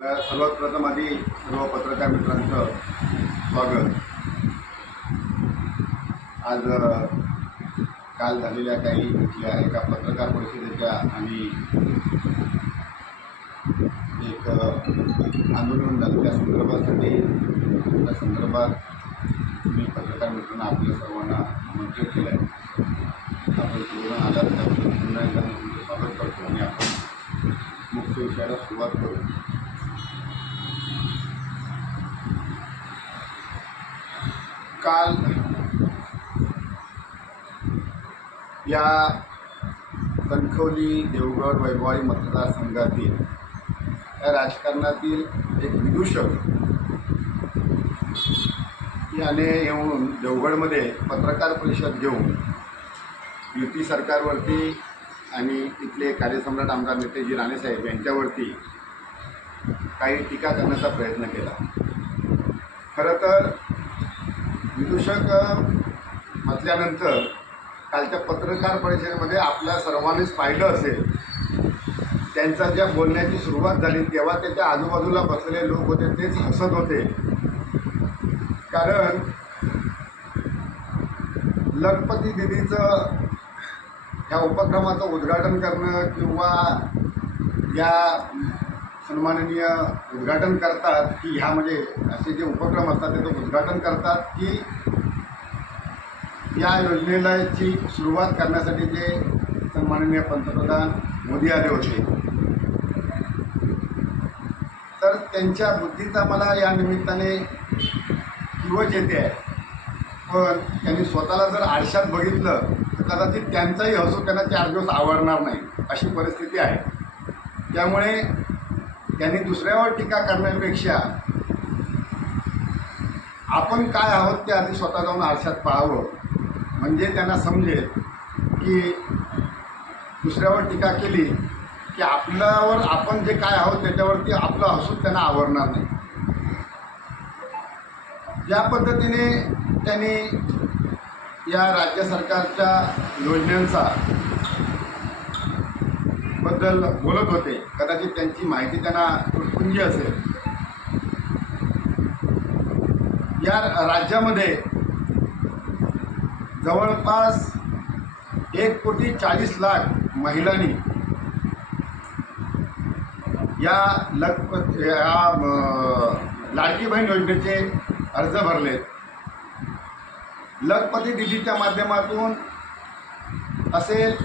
तर सर्वात प्रथम आधी सर्व पत्रकार मित्रांचं स्वागत. आज काल झालेल्या काही इथल्या एका पत्रकार परिषदेच्या आणि एक आंदोलन झालं. त्या संदर्भासाठी त्या संदर्भात मी पत्रकार मित्रांना आपल्या सर्वांना आमंत्रित केलं आहे आपण सर्वजण आला त्याबद्दल पुन्हा एकदा मी तुमचं स्वागत करतो आणि आपण मुख्य विषयाला सुरुवात करू. काल या कणकवली देवगड वैभवाडी मतदारसंघातील या राजकारणातील एक विदूषक याने येऊन देवगडमध्ये पत्रकार परिषद घेऊन युती सरकारवरती आणि इथले कार्यसम्राट आमदार नेतेजी राणेसाहेब यांच्यावरती काही टीका करण्याचा प्रयत्न केला. खरं तर विदूषक म्हटल्यानंतर कालच्या पत्रकार परिषदेमध्ये आपल्या सर्वांनीच पाहिलं असेल त्यांचा ज्या बोलण्याची सुरुवात झाली तेव्हा त्याच्या आजूबाजूला बसलेले लोक होते तेच हसत होते. कारण लखपती दिदीचं ह्या उपक्रमाचं उद्घाटन करणं किंवा या सन्माननीय उद्घाटन करतात की ह्यामध्ये म्हणजे असे जे उपक्रम असतात त्याचं उद्घाटन करतात की या योजनेलाची सुरुवात करण्यासाठी जे सन्माननीय पंतप्रधान मोदी आले होते. तर त्यांच्या बुद्धीचा मला या निमित्ताने किवच येते आहे. पण त्यांनी स्वतःला जर आरशात बघितलं तर कदाचित त्यांचाही हसू त्यांना चार दिवस आवडणार नाही अशी परिस्थिती आहे. त्यामुळे त्यांनी दुसऱ्यावर टीका करण्यापेक्षा आपण काय आहोत ते आधी स्वतः जाऊन आरशात पाहावं. म्हणजे त्यांना समजेल की दुसऱ्यावर टीका केली की आपल्यावर आपण जे काय आहोत त्याच्यावरती आपलं हसून त्यांना आवडणार नाही. ज्या पद्धतीने त्यांनी या राज्य सरकारच्या योजनांचा बद्दल बोलत होते. कदाचित त्यांची माहिती त्यांना तुटपुंजी असेल. या राज्यामध्ये जवळपास एक कोटी चाळीस लाख महिलांनी या लखपत या लाडकी बहीण योजनेचे अर्ज भरलेत. लखपती दिदीच्या माध्यमातून असेल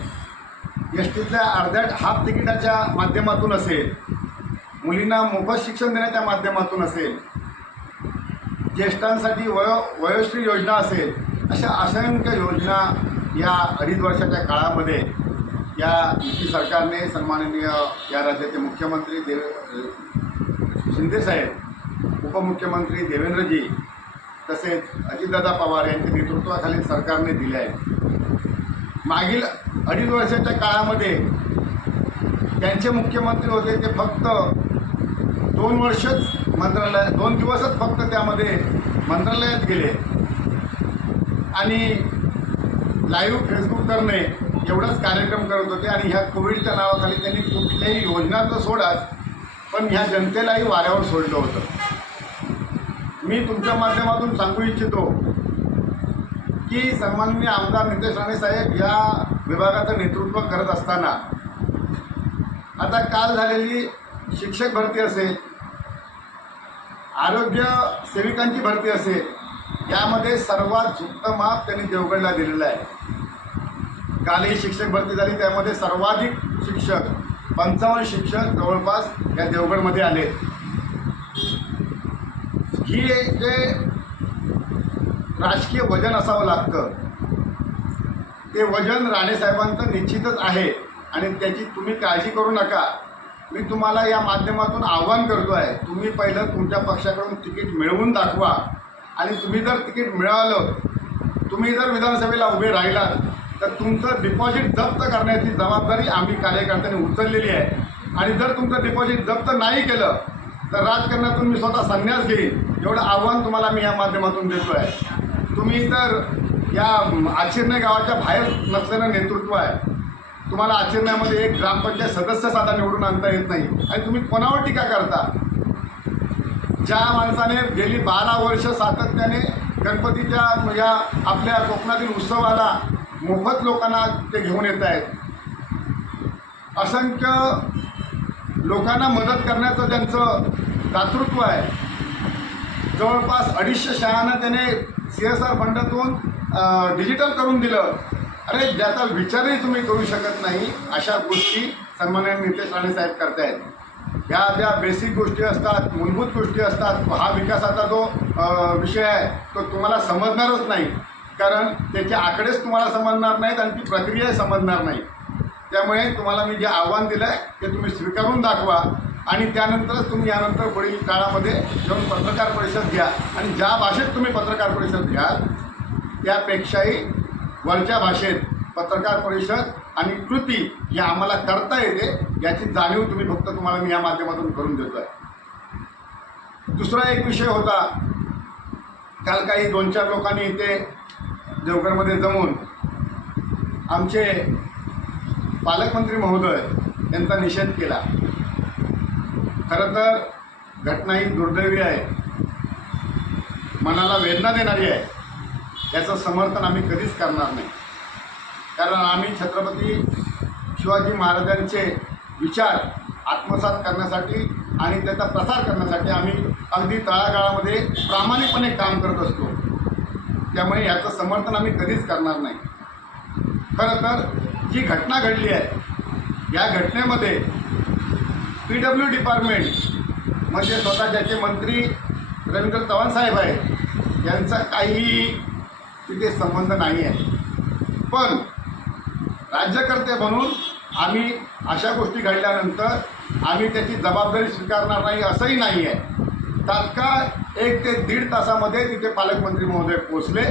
एस टीतल्या अर्ध्या हाफ तिकिटाच्या माध्यमातून असेल. मुलींना मोफत शिक्षण देण्याच्या माध्यमातून असेल. ज्येष्ठांसाठी वयो वयोश्री योजना असेल अशा असंख्य योजना या अडीच वर्षाच्या काळामध्ये या युती सरकारने सन्माननीय या राज्याचे मुख्यमंत्री देव शिंदेसाहेब उपमुख्यमंत्री देवेंद्रजी तसेच अजितदादा पवार यांच्या नेतृत्वाखाली सरकारने दिले आहेत. मागील अडीच वर्षाच्या काळामध्ये त्यांचे मुख्यमंत्री होते ते फक्त दोन वर्षच मंत्रालयात दोन दिवसच फक्त त्यामध्ये मंत्रालयात गेले. आणि लाईव्ह फेसबुक करणे एवढाच कार्यक्रम करत होते आणि ह्या कोविडच्या नावाखाली त्यांनी कुठल्याही योजना तर सोडाच पण ह्या जनतेलाही वाऱ्यावर सोडलं होतं. मी तुमच्या माध्यमातून सांगू इच्छितो की सन्माननीय आमदार नितेश राणे साहेब या विभागाचं नेतृत्व करत असताना आता काल झालेली शिक्षक भरती असेल आरोग्य सेविकांची भरती असेल यामध्ये सर्वात झुकतं माप त्यांनी देवगडला दिलेलं आहे. कालही शिक्षक भरती झाली त्यामध्ये सर्वाधिक शिक्षक पंचावन्न शिक्षक जवळपास या देवगडमध्ये आले. ही एक जे राजकीय वजन असावं लागतं. ते वजन राणेसाहेबांचं निश्चितच आहे. आणि त्याची तुम्ही काळजी करू नका. मी तुम्हाला या माध्यमातून आव्हान करतो आहे. तुम्ही पहिलं तुमच्या पक्षाकडून तिकीट मिळवून दाखवा. आणि तुम्ही जर तिकीट मिळालं तुम्ही जर विधानसभेला उभे राहिलात तर तुमचं डिपॉझिट जप्त करण्याची जबाबदारी आम्ही कार्यकर्त्यांनी उचललेली आहे. आणि जर तुमचं डिपॉझिट जप्त नाही केलं तर राजकारणातून मी स्वतः संन्यास घेईन. एवढं आव्हान तुम्हाला मी या माध्यमातून देतो आहे तुम्ही तर या आचिरणे गावाच्या बाहेर नसलेलं नेतृत्व आहे. तुम्हाला आचिरण्यामध्ये एक ग्रामपंचायत सदस्य साधा निवडून आणता येत नाही. आणि तुम्ही कोणावर टीका करता? ज्या माणसाने गेली बारा वर्ष सातत्याने गणपतीच्या या आपल्या कोकणातील उत्सवाला मोफत लोकांना ते घेऊन येत आहेत. असंख्य लोकांना मदत करण्याचं त्यांचं दातृत्व आहे जवळपास अडीचशे शाळांना त्याने सी एस आर फंडातून डिजिटल करून दिलं. अरे ज्याचा विचारही तुम्ही करू शकत नाही अशा गोष्टी सन्मान्य नितेश राणे साहेब करतायत. ह्या ज्या बेसिक गोष्टी असतात मूलभूत गोष्टी असतात हा विकासाचा जो विषय आहे तो तुम्हाला समजणारच नाही. कारण त्याचे आकडेच तुम्हाला समजणार नाहीत आणि ती प्रक्रियाही समजणार नाही. त्यामुळे तुम्हाला मी जे आव्हान दिलं आहे ते तुम्ही स्वीकारून दाखवा. आणि त्यानंतरच तुम्ही यानंतर पुढील काळामध्ये जाऊन पत्रकार परिषद घ्या. आणि ज्या भाषेत तुम्ही पत्रकार परिषद घ्याल त्यापेक्षाही वरच्या भाषेत पत्रकार परिषद आणि कृती ही आम्हाला करता येते याची जाणीव तुम्ही फक्त तुम्हाला मी या माध्यमातून करून देतो आहे दुसरा एक विषय होता काल काही दोन चार लोकांनी इथे देवघरमध्ये जमून आमचे पालकमंत्री महोदय यांचा निषेध केला. खरं तर घटना ही दुर्दैवी आहे. मनाला वेदना देणारी आहे. याचं समर्थन आम्ही कधीच करणार नाही. कारण आम्ही छत्रपती शिवाजी महाराजांचे विचार आत्मसात करण्यासाठी आणि त्याचा प्रसार करण्यासाठी आम्ही अगदी तळागाळामध्ये प्रामाणिकपणे काम करत असतो. त्यामुळे याचं समर्थन आम्ही कधीच करणार नाही. खरं तर जी घटना घडली आहे या घटनेमध्ये पी डब्ल्यू डिपार्टमेंट म्हणजे स्वतः ज्याचे मंत्री रवींद्र चव्हाण साहेब आहेत यांचा काही तिथे संबंध नाही आहे. पण राज्यकर्ते म्हणून आम्ही अशा गोष्टी घडल्यानंतर आम्ही त्याची जबाबदारी स्वीकारणार नाही असंही नाही आहे. तात्काळ एक ते दीड तासामध्ये तिथे पालकमंत्री महोदय पोचले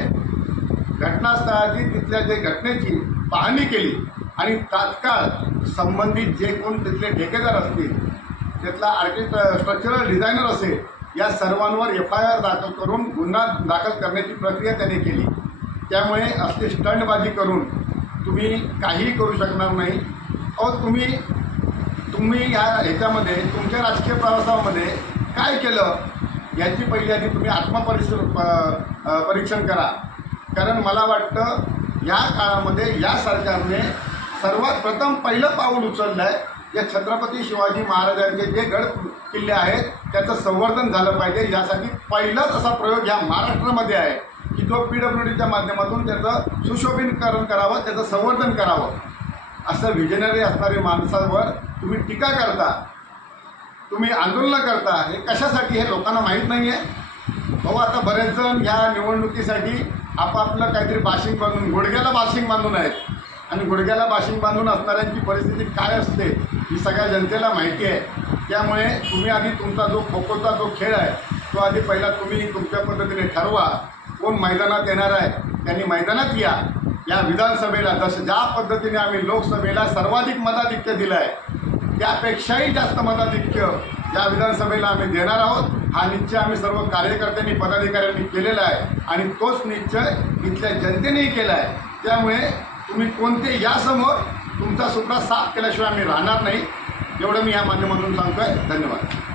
घटनास्थळाची तिथल्या जे घटनेची पाहणी केली आणि तात्काळ संबंधित जे कोण तिथले ठेकेदार असतील त्यातला आर्किट स्ट्रक्चरल डिझायनर असेल या सर्वांवर एफ आय आर दाखल करून गुन्हा दाखल करण्याची प्रक्रिया त्याने केली. त्यामुळे असली स्टंटबाजी करून तुम्ही काहीही करू शकणार नाही. अहो तुम्ही तुम्ही ह्या ह्याच्यामध्ये तुमच्या राजकीय प्रवासामध्ये काय केलं याची पहिली आधी तुम्ही आत्मपरिश प- परीक्षण करा. कारण मला वाटतं या काळामध्ये या सरकारने सर्वात प्रथम पहिलं पाऊल उचललं आहे या छत्रपती शिवाजी महाराजांचे जे गड किल्ले आहेत त्याचं संवर्धन झालं पाहिजे. यासाठी पहिलाच असा प्रयोग ह्या महाराष्ट्रामध्ये आहे की तो पी डब्ल्यू डीच्या माध्यमातून त्याचं सुशोभीकरण करावं त्याचं संवर्धन करावं. असं विजनरी असणारे माणसावर तुम्ही टीका करता तुम्ही आंदोलनं करता हे कशासाठी हे लोकांना माहीत नाही आहे भाऊ आता बरेच जण ह्या निवडणुकीसाठी आपापलं काहीतरी बाशिंग बांधून गुडघ्याला बाशिंग बांधून आहेत. आणि गुडघ्याला बाशिंग बांधून असणाऱ्यांची परिस्थिती काय असते ही सगळ्या जनतेला माहिती आहे. त्यामुळे तुम्ही आधी तुमचा जो खो खोचा जो खेळ आहे तो आधी पहिला तुम्ही तुमच्या पद्धतीने ठरवा. कोण मैदानात येणार आहे त्यांनी मैदानात या. या विधानसभेला जसं ज्या पद्धतीने आम्ही लोकसभेला सर्वाधिक मताधिक्य दिलं आहे त्यापेक्षाही जास्त मताधिक्य या विधानसभेला आम्ही देणार आहोत. हा निश्चय आम्ही सर्व कार्यकर्त्यांनी पदाधिकाऱ्यांनी केलेला आहे आणि तोच निश्चय इथल्या जनतेनेही केला आहे. त्यामुळे तुम्ही कोणते यासमोर तुमचा सुद्धा साफ केल्याशिवाय आम्ही राहणार नाही. एवढं मी या माध्यमातून सांगतोय. धन्यवाद.